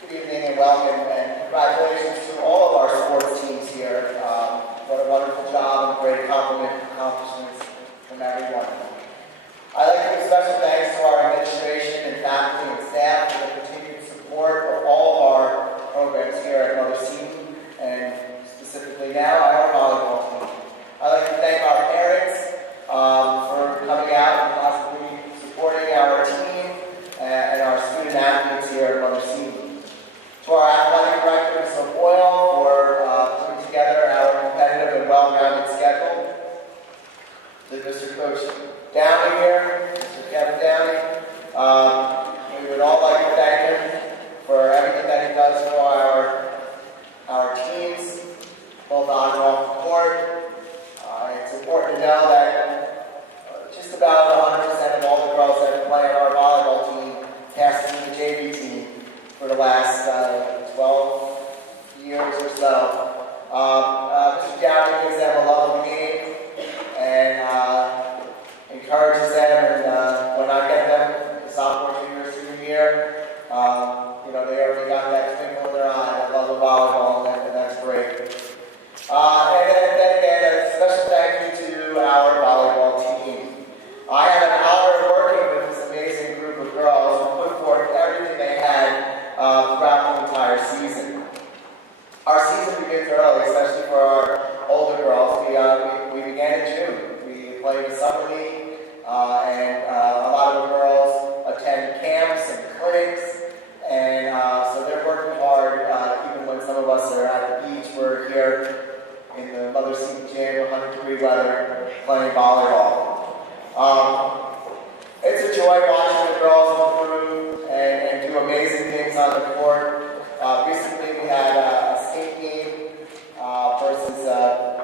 Good evening and welcome, and congratulations to all of our sports teams here. What a wonderful job and great accomplishments from everyone. I'd like to give special thanks to our administration and faculty and staff for the continued support of all of our programs here at Mother Seton, and specifically now our volleyball team. I'd like to thank our parents for coming out and possibly supporting our team and our student athletes here at Mother Seton. To our athletic director, Mr. Boyle, for putting together our competitive and well-rounded schedule. To Mr. Coach Downey here, Mr. Kevin Downey, we would all like to thank him for everything that he does for our teams, both on and off the court. It's important to know that just about 100% of all the girls that play on our volleyball team pass through the JV team for the last 12 years or so. Mr. Downey gives them a love of the game and encourages them, and when I get them the sophomore, junior, senior year, they already got that twinkle in their eye. I love the volleyball, and that's great. And then again, a special thank you to our volleyball team. I had an honor of working with this amazing group of girls who put forth everything they had throughout the entire season. Our season begins early, especially for our older girls. We began in June. We played the summer league, and a lot of the girls attend camps and clinics, and so they're working hard. Even when some of us are at the beach, we're here in the Mother Seton gym, 100-degree weather, playing volleyball. It's a joy watching the girls improve and do amazing things on the court. Recently we had a skate game versus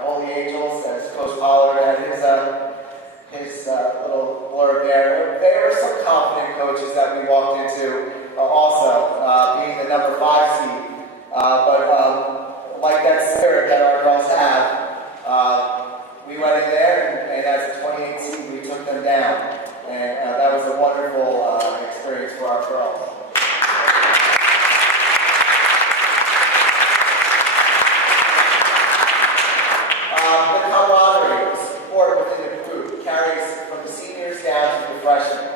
Holy Angels, as Coach Pollard had his little blurb there. There were some confident coaches that we walked into also, being the number 5 seed. But like that spirit that our girls have, we went in there and as a 28 seed we took them down. And that was a wonderful experience for our girls. The camaraderie, the support within the group carries from the seniors down to the freshmen.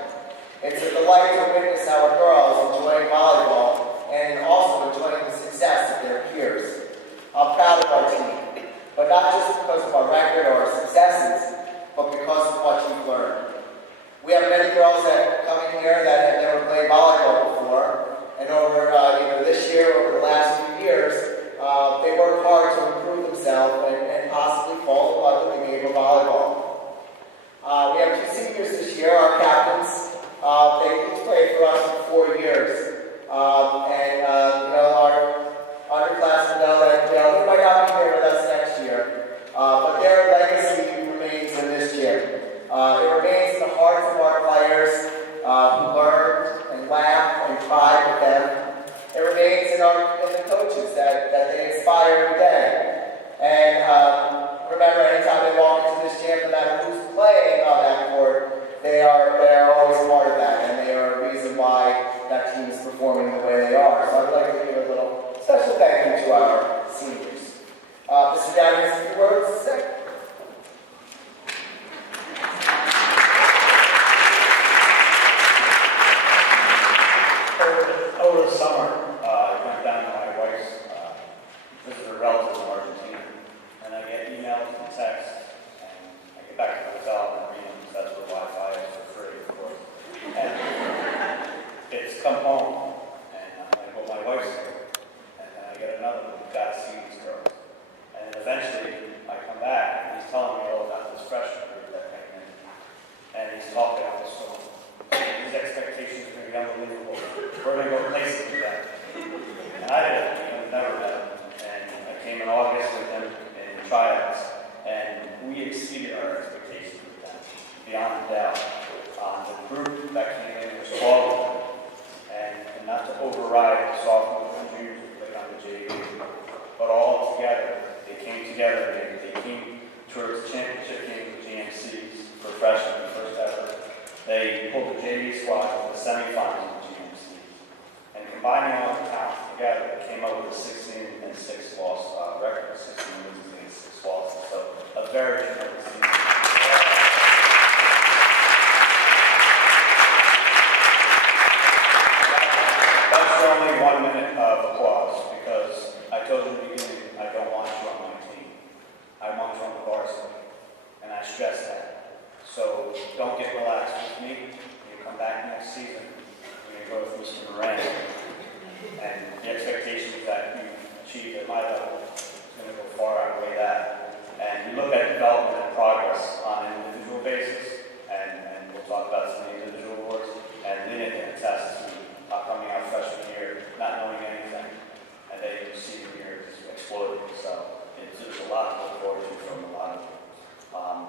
It's a delight to witness our girls enjoying volleyball and also enjoying the success of their peers. I'm proud of our team, but not just because of our record or our successes, but because of what you've learned. We have many girls that come in here that have never played volleyball before, and over this year, over the last few years, they work hard to improve themselves and possibly fall in love with the game of volleyball. We have 2 seniors this year, our captains. They each played for us for 4 years, and our underclassmen know that they might not be here with us next year, but their legacy remains in this gym. It remains in the hearts of our players who learned and laughed and cried with them. It remains in the coaches that they inspire every day. And remember, anytime they walk into this gym, no matter who's playing on that court, they are always part of that, and they are a reason why that team is performing the way they are. So I'd like to give a little special thank you to our seniors. Mr. Downey has a few words to say. Over the summer, I went down to my wife's visitor relatives in Argentina, and I get emails and texts, and I get back to the hotel and read them, because that's where Wi-Fi is for free, of course. And it's come home, and I'm like, well, my wife's here, and then I get another one, got to see these girls. And then eventually, I come back, and he's telling me all about this freshman group that came in, and he's talking about the storm. His expectations are going to be unbelievable. We're going to go places with them. And I didn't. I've never met him. And I came in August with him in tryouts, and we exceeded our expectations with them, beyond doubt. The group that came in was 12 of them. And not to override the sophomores and juniors who played on the JV, but all together, they came together and they came towards the championship game with GMCs for freshmen, the first ever. They pulled the JV squad to the semifinals of GMC. And combining all the talent, and the expectations that you achieve at my level is going to go far outweigh that. And we look at development and progress on an individual basis, and we'll talk about some of the individual awards, and Lena can attest to coming out freshman year, not knowing anything, and then you see the year just exploding. So it's a lot to look forward to from a lot of you.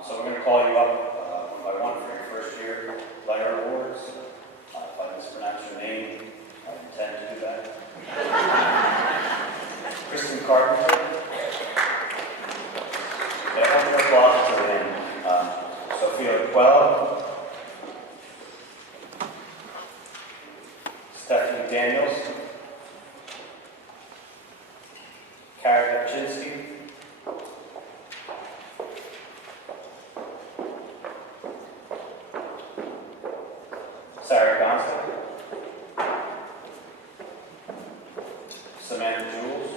So we're going to call you up one by one for your first year letter awards. If I mispronounce your name, I intend to do that. Kristen Carpenter. Yeah, hold your applause to the end. Sophia Quell. Stephanie Daniels. Kara Kapczynski. Sarah Gonson. Samantha Jules.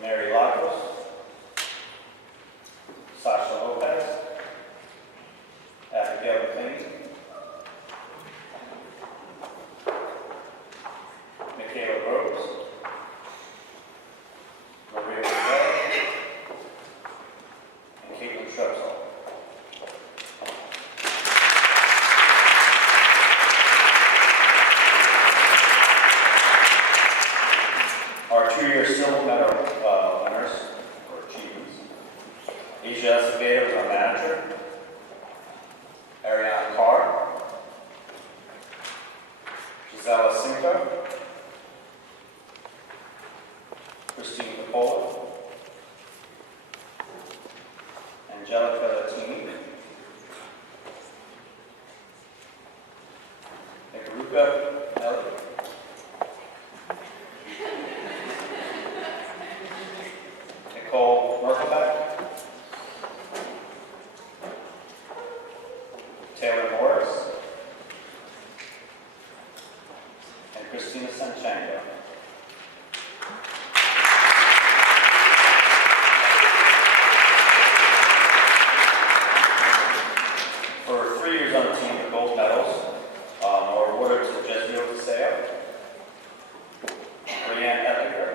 Mary Lagos. Sasha Lopez. Abigail McLean. Michaela Rose. Maria Rivera. And Caitlin Shrubsall. Our two-year silver medal winners or achievements. Asia Acevedo is our manager. Ariana Carr. Gisela Cinco. Christine Capola. Angelica Latini. Nikaruka Ellie. Nicole Merkelbeck. Taylor Morris. And Christina Sanchango. For 3 years on the team, the gold medals are awarded to Jezreel Paseo, Brianne Ettinger,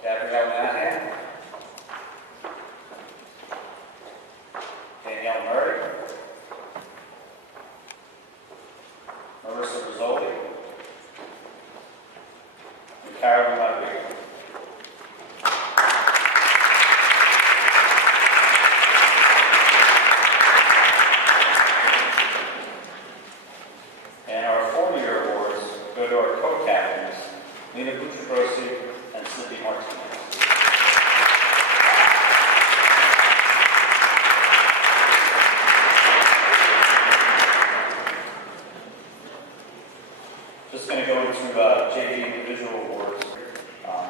Gabrielle Manahan, Danielle Murray, Marissa Rizzoli, and Carolyn Rodriguez. And our 4-year awards go to our co-captains, Lena Buccigrosi and Slippy Martinez. Just going to go into JV individual awards.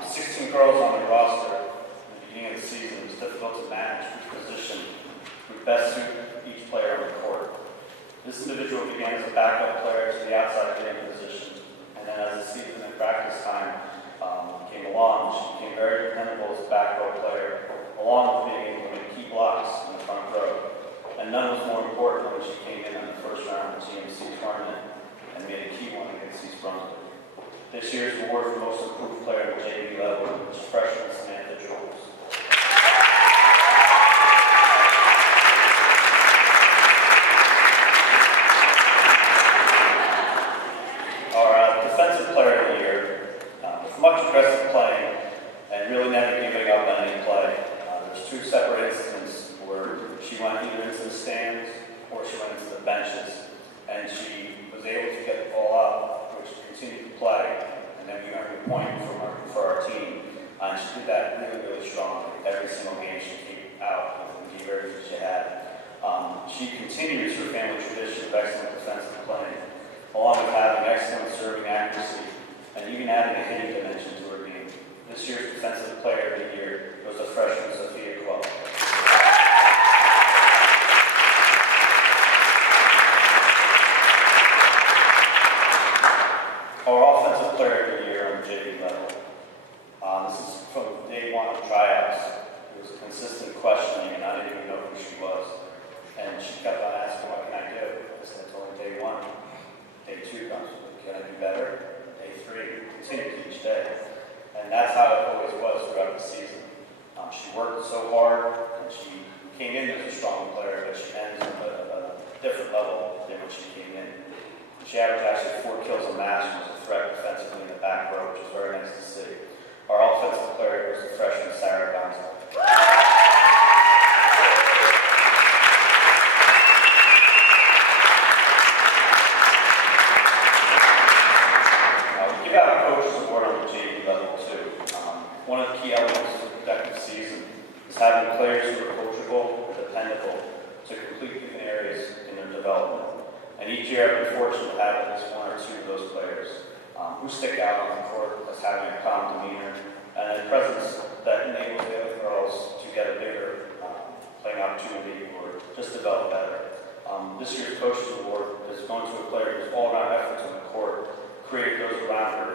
16 girls on the roster at the beginning of the season. It was difficult to manage which position would best suit each player on the court. This individual began as a backup player to the outside hitting position, and then as the season and practice time came along, she became very dependable as a back row player, along with being able to make key blocks in the front row. And none was more important when she came in the first round of the TMC tournament and made a key one against East Brunswick. This year's award for most improved player at the JV level was freshman Samantha Jules. Our defensive player of the year, with much aggressive playing and really never giving up on any play. There's 2 separate incidents where she went either into the stands or she went into the benches, and she was able to get the ball up, which continued to play, and then we earned a point for our team. And she did that really, really strong. Every single game she came out and gave everything she had. She continues her family tradition of excellent defensive playing, along with having excellent serving accuracy, and even adding a hitting dimension to her game. This year's Defensive Player of the Year goes to freshman Sophia Quell. Our Offensive Player of the Year on the JV level. This is from day one of tryouts. It was a consistent questioning, and I didn't even know who she was. And she kept on asking, what can I do? I said, it's only day one. going to do better? Day 3, continued each day. And that's how it always was throughout the season. She worked so hard, and she came in as a strong player, but she ends at a different level than when she came in. She averaged actually 4 kills a match and was a threat defensively in the back row, which is very nice to see. Our offensive player was the freshman Sarah Gonzalez. We give out a coach's award on the JV level too. One of the key elements of a productive season is having players who are coachable and dependable to complete different areas in their development. And each year I've been fortunate to have at least 1 or 2 of those players who stick out on the court as having a calm demeanor and a presence that enables the other girls to get a bigger playing opportunity or just develop better. This year's Coach's Award is going to a player whose all-around efforts on the court created those around her,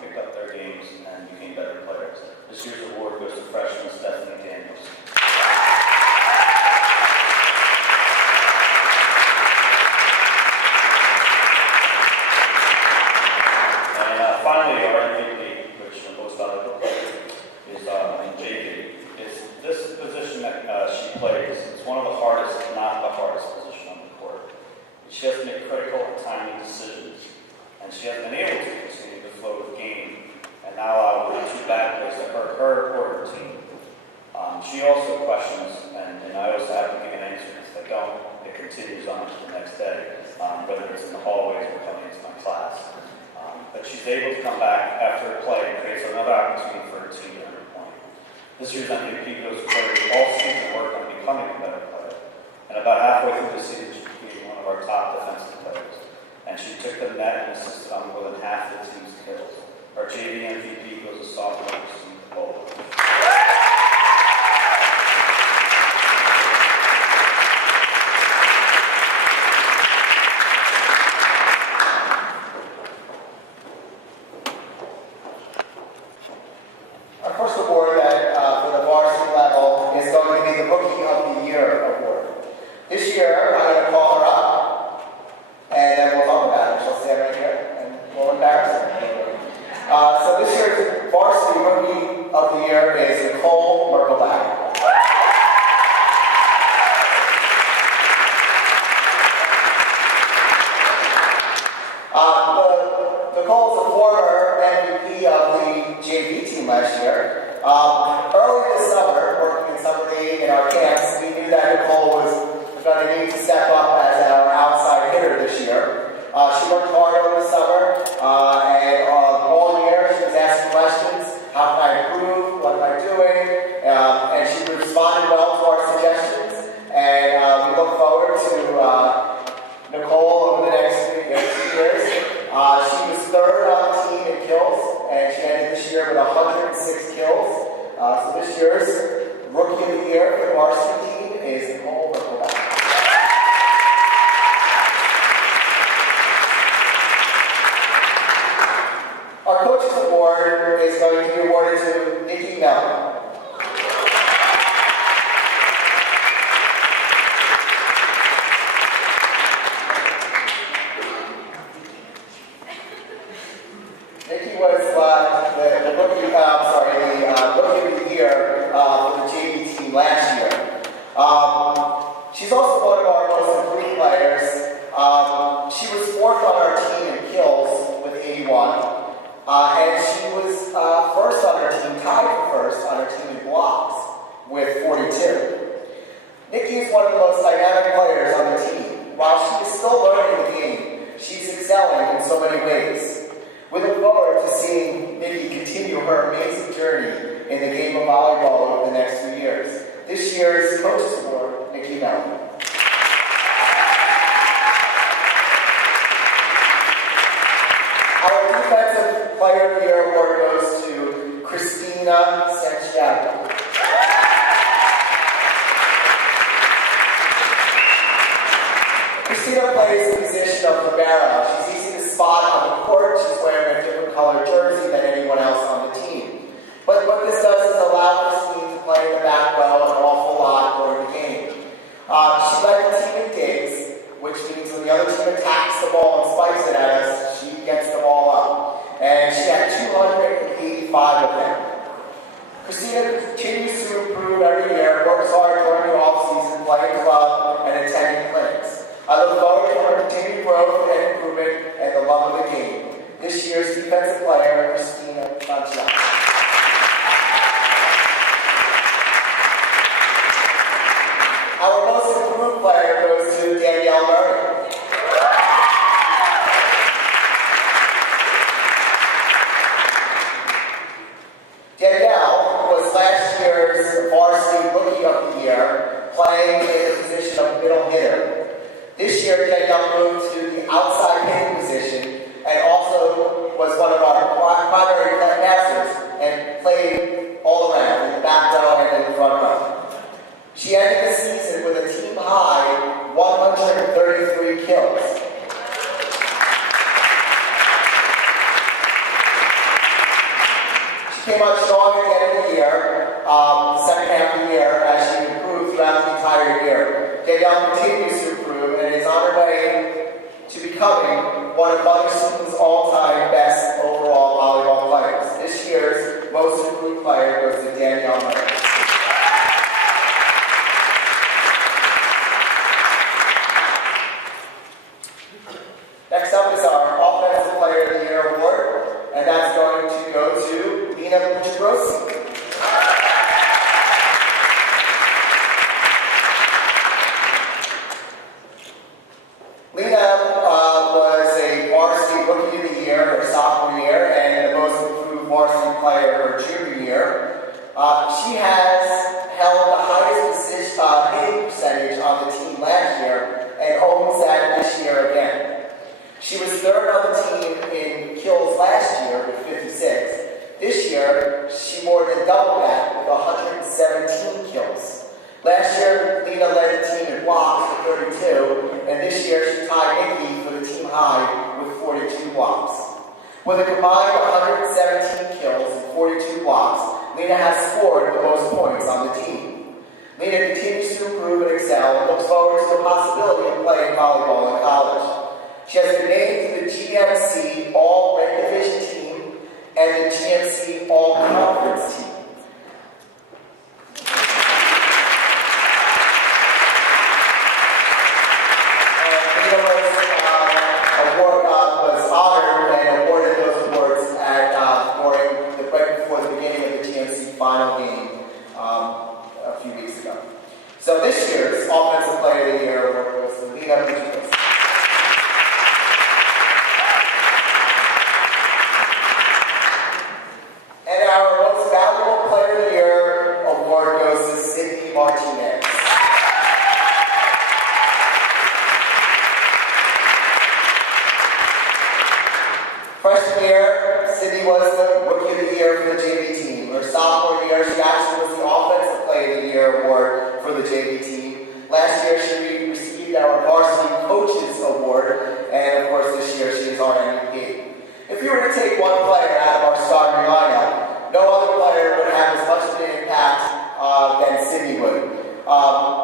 picked up their games, and became better players. This year's award goes to freshman Stephanie Daniels. Finally, our MVP, which the most valuable player is JV. This position that she plays. It's one of the hardest, if not the hardest position on the court. She has to make critical and timely decisions, and she has been able to continue the flow of the game and not allow 1 or 2 bad plays to hurt her or her team. She also questions, and I always have to give an answer. If they don't, it continues on to the next day, whether it's in the hallways or coming into my class. But she's able to come back after a play and creates another opportunity for her team to earn a point. This year's MVP goes to players who all season worked on becoming a better player. And about halfway through the season, she became one of our top defensive players. And she took the net and assisted on more than half the team's kills. Our JV MVP goes to sophomore Christine Cole. This year, I'm going to call her up, and then we'll talk about it. She'll stand right here, and we'll embarrass her. So this year's varsity rookie of the year is Nicole Merkelbach. Nicole's a former MVP of the JV team last year. Early this summer, working in summer league in our camps, we knew that Nicole was going to need to step up as our outside hitter this year. She worked hard over the summer, and all year she was asking questions. How can I improve? What am I doing? And she responded well to our suggestions. And we look forward to Nicole over the next 2 years. She was 3rd on the team in kills, and she ended this year with 106 kills. So this year's Rookie of the Year for the varsity team is Nicole Merkelbach. Our Coach's Award is going to be awarded to Nikki Mellon. Nikki was the Rookie of the Year for the JV team last year. She's also one of our most improved players. She was 4th on our team in kills with 81. And she was 1st on her team, tied for 1st on her team in blocks with 42. Nikki is one of the most dynamic players on the team. While she is still learning the game, she's excelling in so many ways. We look forward to seeing Nikki continue her amazing journey in the game of volleyball over the next few years. This year's Coach's Award, Nikki Mellon. Our Defensive Player of the Year award goes to Christina Santiago. Christina plays the position of libero. She's easy to spot on the court. She's wearing a different colored jersey than anyone else on the team. But what this does is allow Christine to play in the back row an awful lot during the game. She led the team in digs, which means when the other team attacks the ball and spikes it at us, she gets encouragement and the love of the game. This year's defensive player, Christina Santiago. Our most improved player goes to Danielle Murray. Danielle was last year's varsity Rookie of the Year, playing in the position of middle hitter. This year, Danielle moved to the outside hitting position and also was one of our primary passers and played all around, in the back row and in the front row. She ended the season with a team high 133 kills. She came on strong at the end of the year, the second half of the year, as she improved throughout the entire year. Danielle continues to improve and is on her way to becoming one of Mother Susan's all-time best overall volleyball players. This year's most improved player goes to Danielle Murray. Next up is our Offensive Player of the Year award, and that's going to go to Lena Buccigrosi. Lena was a varsity Rookie of the Year her sophomore year and the most improved varsity player her junior year. She has held the highest hitting percentage on the team last year and owns that this year again. She was third on the team in kills last year with 56. This year, she more than doubled that with 117 kills. Last year, Lena led the team in blocks with 32, and this year she tied Nikki for the team high with 42 blocks. With a combined 117 kills and 42 blocks, Lena has scored the most points on the team. Lena continues to improve and excel and looks forward to the possibility of playing volleyball in college. She has been named to the GMC All-Red Division team and the GMC All-Conference team. Lena was honored and awarded those awards right before the beginning of the GMC final game a few weeks ago. So this year's Offensive Player of the Year award goes to Lena Buccigrosi. And our most valuable player of the year award goes to Sydney Martinez. Freshman year, Sydney was the Rookie of the Year for the JV team. Her sophomore year, she actually was the Offensive Player of the Year award for the JV team. Last year, she received our Varsity Coaches Award, and of course this year she is our MVP. If you were to take one player out of our starting lineup, no other player would have as much of an impact than Sydney would.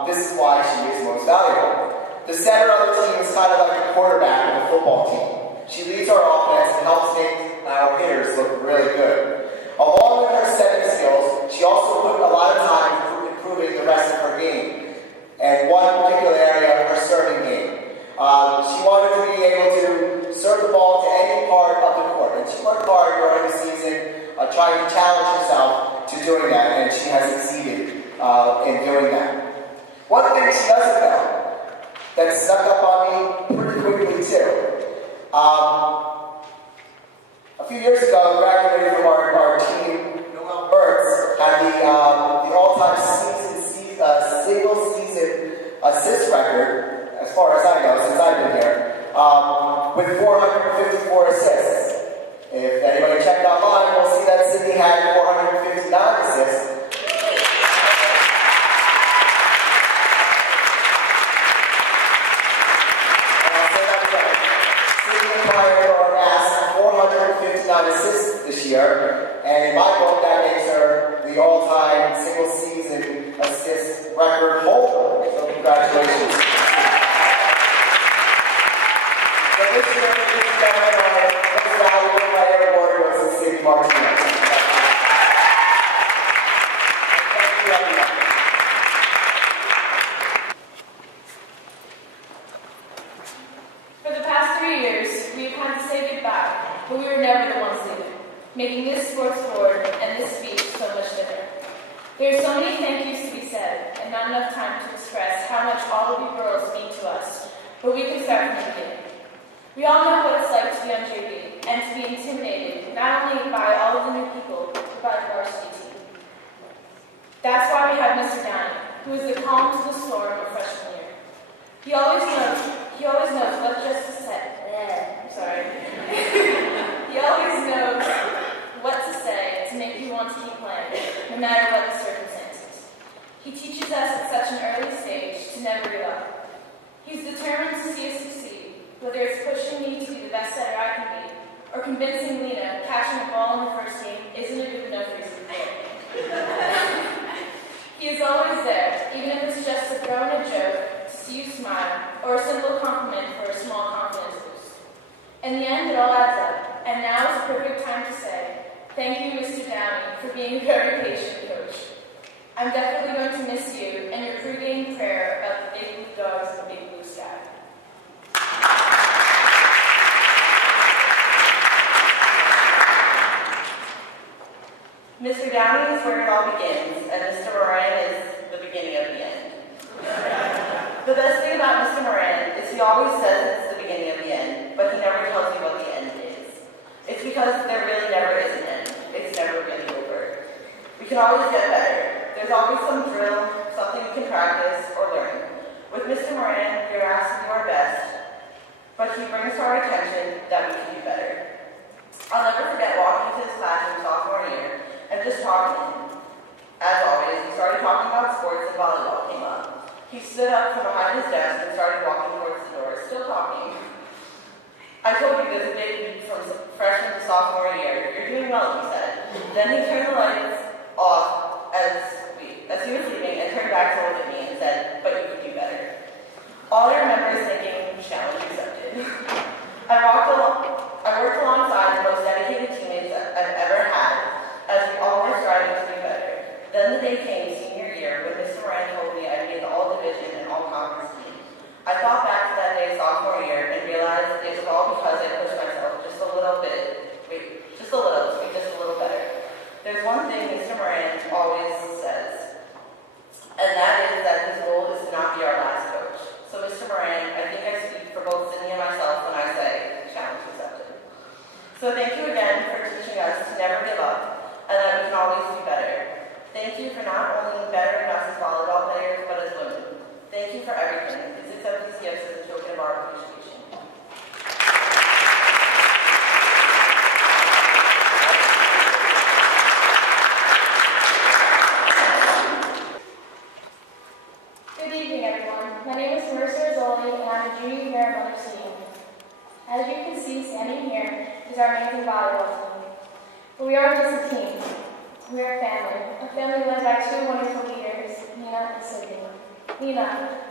This is why she is most valuable. The center of the team is kind of like a quarterback of a football team. She leads our offense and helps make our hitters look really good. Along with her setting skills, she also put a lot of time into improving the rest of her game. And one particular area, her serving game. She wanted to be able to serve the ball to any part of the court. And she worked hard during the season trying to challenge herself to doing that, and she has succeeded in doing that. One thing she doesn't know that snuck up on me pretty quickly too. A few years ago, I graduated from our team. Noel Burtz had the all-time single-season assist record, as far as I know, since I've been here, with 454 assists. If anybody checked online, we'll see that Sydney had 459 assists. And I'll say that again. Sydney acquired or amassed 459 assists this year, and in my book, that makes her the all-time single-season assist record holder. So congratulations. So this year, our most valuable player award goes to Sydney Martinez. Thank you, everyone. For the past 3 years, we but we were never the ones leaving, making this sports board and this speech so much different. There are so many thank yous to be said, and not enough time to express how much all of you girls mean to us, but we can start from the beginning. We all know what it's like to be on JV, and to be intimidated, not only by all of the new people, but by the varsity team. That's why we have Mr. Downey, who is the calm to the storm of freshman year. He always knows what just to say. He always knows what to say to make you want to keep playing, no matter what the circumstances. He teaches us at such an early stage to never give up. He's determined to see us succeed, whether it's pushing me to be the best setter I can be, or convincing Lena catching a ball in the first game isn't a good enough reason for it. He is always there, even if it's just to throw in a joke, to see you smile, or a simple compliment for a small confidence boost. In the end, it all adds up, and now is the perfect time to say, thank you, Mr. Downey, for being a very patient coach. I'm definitely going to miss you and your pregame prayer of the big blue dogs and the big blue sky. Mr. Downey is where it all begins, and Mr. Moran is the beginning of the end. The best thing about Mr. Moran is he always says it's the beginning of the end, but he never tells you what the end is. It's because there really never is an end. It's never really over. We can always get better. There's always some drill, something we can practice or learn. With Mr. Moran, we're asked to do our best, but he brings to our attention that we can do better. I'll never forget walking into his classroom sophomore year and just talking to him. As always, we started talking about sports and volleyball came up. He stood up from behind his desk and started walking towards the door, still talking. I told you there's a big leap from freshman to sophomore year. You're doing well, he said. Then he turned the lights off as he was leaving and turned back to look at me and said, but you could do better. All I remember is thinking, challenge accepted. I worked alongside the most dedicated teammates I've ever had, as we all were striving to do better. Then the day came, senior year, when Mr. Moran told me I'd be in the all-division and all-conference team. I thought back to that day sophomore year and realized it was all because I pushed myself just a little to be just a little better. There's one thing Mr. Moran always says, and that is that his goal is to not be our last coach. So Mr. Moran, I think I speak for both Sydney and myself when I say, challenge accepted. So thank you again for teaching us to never give up, and that we can always do better. Thank you for not only bettering us as volleyball players, but as women. Thank you for everything. Please accept these gifts as a token of our appreciation. Good evening, everyone. My name is Marissa Rizzoli, and I'm a junior here at Mother City. As you can see, standing here is our amazing volleyball team. But we aren't just a team. We are a family led by two wonderful leaders, Nina and Sydney. Nina,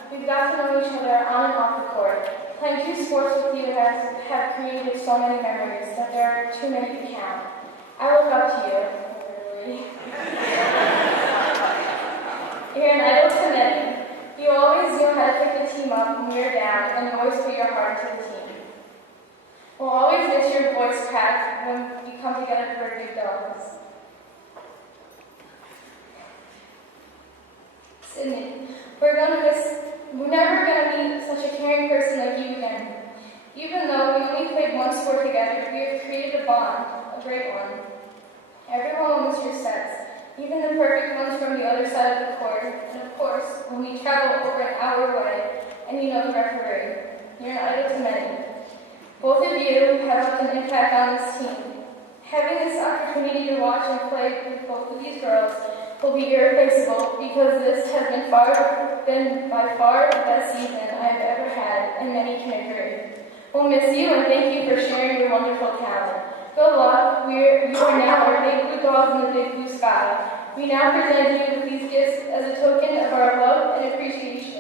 we've got to know each other on and off the court. Playing two sports with you have created so many memories that there are too many to count. I look up to you, literally. You're an idol to many. You always knew how to pick the team up when we were down, and you always put your heart into the team. We'll always miss your voice crack when we come together for big dogs. Sydney, we're never going to meet such a caring person like you again. Even though we only played one sport together, we have created a bond, a great one. Everyone will miss your sets, even the perfect ones from the other side of the court, and of course, when we travel over an hour away, and you know the referee. You're an idol to many. Both of you have left an impact on this team. Having this opportunity to watch and play with both of these girls will be irreplaceable because this has been by far the best season I've ever had, and many can agree. We'll miss you and thank you for sharing your wonderful talent. Good luck. You are now our big blue dogs in the big blue sky. We now present you with these gifts as a token of our love and appreciation.